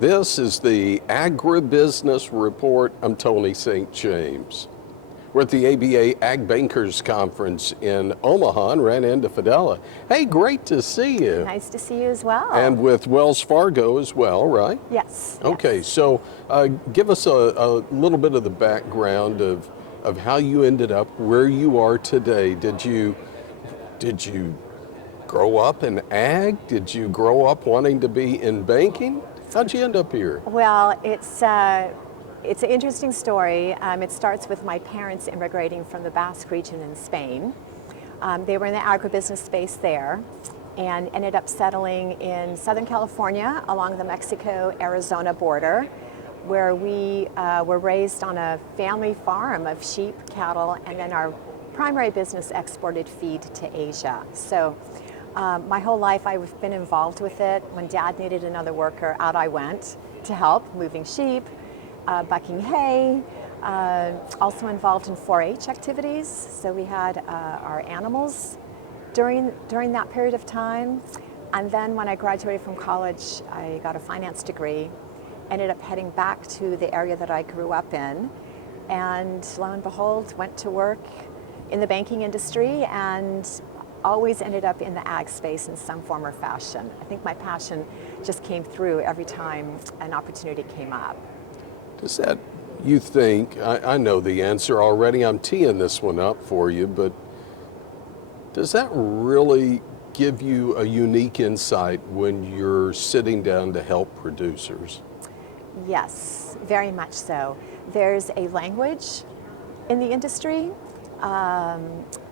This is the Agribusiness Report. I'm Tony St. James. We're at the ABA Ag Bankers Conference in Omaha and ran into Fidela. Hey, great to see you. Nice to see you as well. And with Wells Fargo as well, right? Yes. Okay, yes. so give us a little bit of the background of how you ended up where you are today. Did you grow up in ag? Did you grow up wanting to be in banking? How'd you end up here? Well, it's an interesting story. It starts with my parents immigrating from the Basque region in Spain. They were in the agribusiness space there and ended up settling in Southern California along the Mexico-Arizona border, where we were raised on a family farm of sheep, cattle, and then our primary business exported feed to Asia. So my whole life I've been involved with it. When Dad needed another worker, out I went to help, moving sheep, bucking hay, also involved in 4-H activities. So we had our animals during that period of time. And then when I graduated from college, I got a finance degree, ended up heading back to the area that I grew up in, and lo and behold, went to work in the banking industry and always ended up in the ag space in some form or fashion. I think my passion just came through every time an opportunity came up. Does that, you think, I know the answer already, I'm teeing this one up for you, but does that really give you a unique insight when you're sitting down to help producers? Yes, very much so. There's a language in the industry.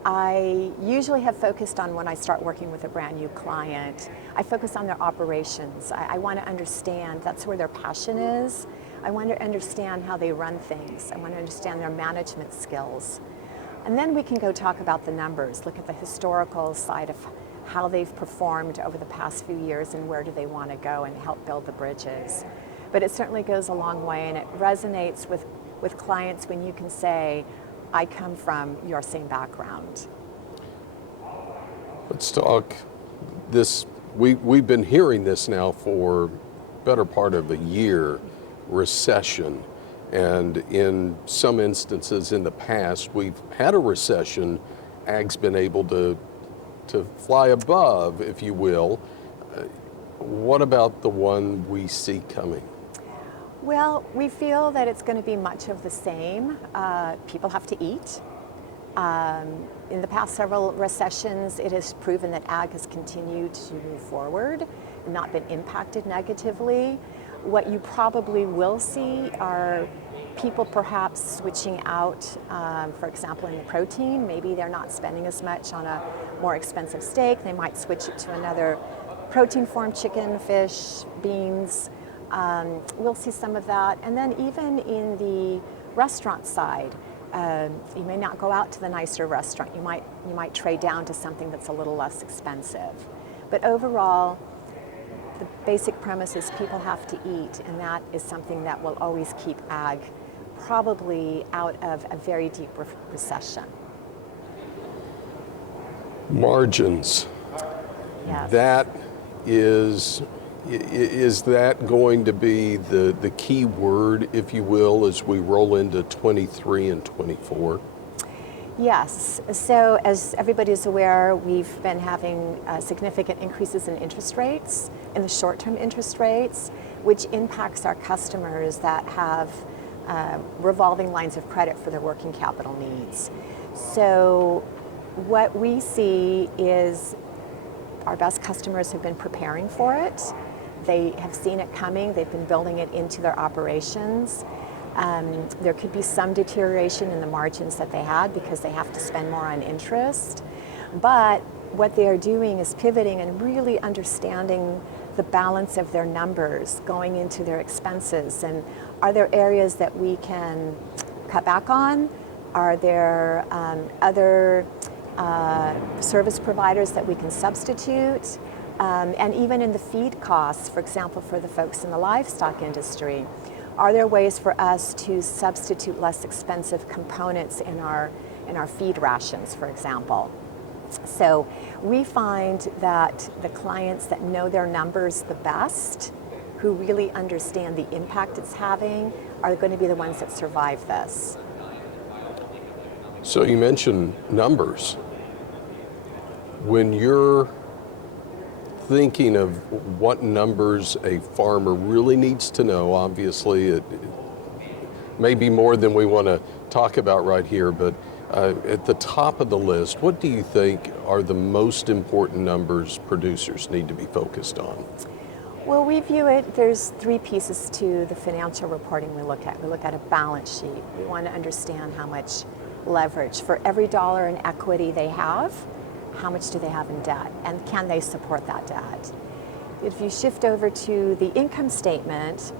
I usually have focused on, when I start working with a brand new client, I focus on their operations. I want to understand, that's where their passion is. I want to understand how they run things. I want to understand their management skills. And then we can go talk about the numbers, look at the historical side of how they've performed over the past few years and where do they want to go, and help build the bridges. But it certainly goes a long way, and it resonates with clients when you can say, I come from your same background. Let's talk this. We've been hearing this now for better part of a year, recession. And in some instances in the past, we've had a recession. Ag's been able to fly above, if you will. What about the one we see coming? Well, we feel that it's going to be much of the same. People have to eat. In the past several recessions, it has proven that ag has continued to move forward and not been impacted negatively. What you probably will see are people perhaps switching out, for example, in the protein. Maybe they're not spending as much on a more expensive steak. They might switch it to another protein form, chicken, fish, beans. We'll see some of that. And then even in the restaurant side, you may not go out to the nicer restaurant. You might trade down to something that's a little less expensive. But overall, the basic premise is people have to eat, and that is something that will always keep ag probably out of a very deep recession. Margins. Yes. That is that going to be the key word, if you will, as we roll into 23 and 24? Yes. So as everybody is aware, we've been having significant increases in interest rates, in the short-term interest rates, which impacts our customers that have revolving lines of credit for their working capital needs. So what we see is our best customers have been preparing for it. They have seen it coming. They've been building it into their operations. There could be some deterioration in the margins that they had because they have to spend more on interest. But what they are doing is pivoting and really understanding the balance of their numbers going into their expenses. And are there areas that we can cut back on? Are there other service providers that we can substitute? And even in the feed costs, for example, for the folks in the livestock industry, are there ways for us to substitute less expensive components in our feed rations, for example? So we find that the clients that know their numbers the best who really understand the impact it's having are going to be the ones that survive this. So you mentioned numbers. When you're thinking of what numbers a farmer really needs to know, obviously it may be more than we want to talk about right here, but at the top of the list, what do you think are the most important numbers producers need to be focused on? Well, we view it, there's three pieces to the financial reporting we look at. We look at a balance sheet. We want to understand how much leverage for every dollar in equity they have, how much do they have in debt, and can they support that debt? If you shift over to the income statement,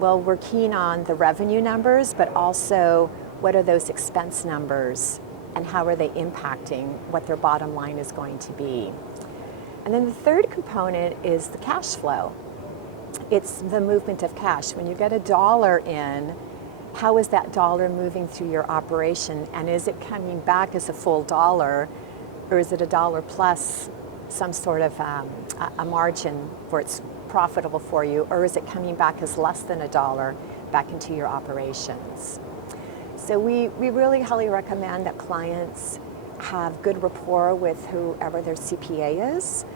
well, we're keen on the revenue numbers, but also what are those expense numbers and how are they impacting what their bottom line is going to be. And then the third component is the cash flow. It's the movement of cash. When you get a dollar in, how is that dollar moving through your operation? And is it coming back as a full dollar, or is it a dollar plus some sort of a margin where it's profitable for you, or is it coming back as less than a dollar back into your operations? So we really highly recommend that clients have good rapport with whoever their CPA is.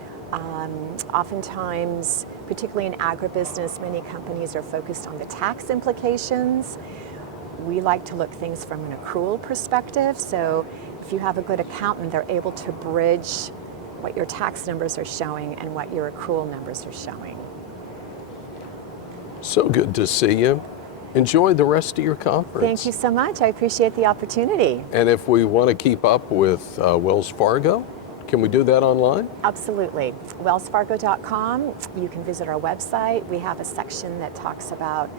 Oftentimes, particularly in agribusiness, many companies are focused on the tax implications. We like to look things from an accrual perspective. So if you have a good accountant, they're able to bridge what your tax numbers are showing and what your accrual numbers are showing. So good to see you. Enjoy the rest of your conference. Thank you so much. I appreciate the opportunity. And if we want to keep up with Wells Fargo, can we do that online? Absolutely. WellsFargo.com. You can visit our website. We have a section that talks about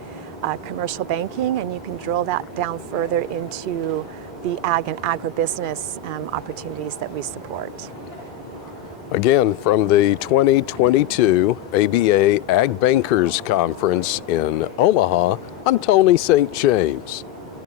commercial banking, and you can drill that down further into the ag and agribusiness opportunities that we support. Again, from the 2022 ABA Ag Bankers Conference in Omaha, I'm Tony St. James.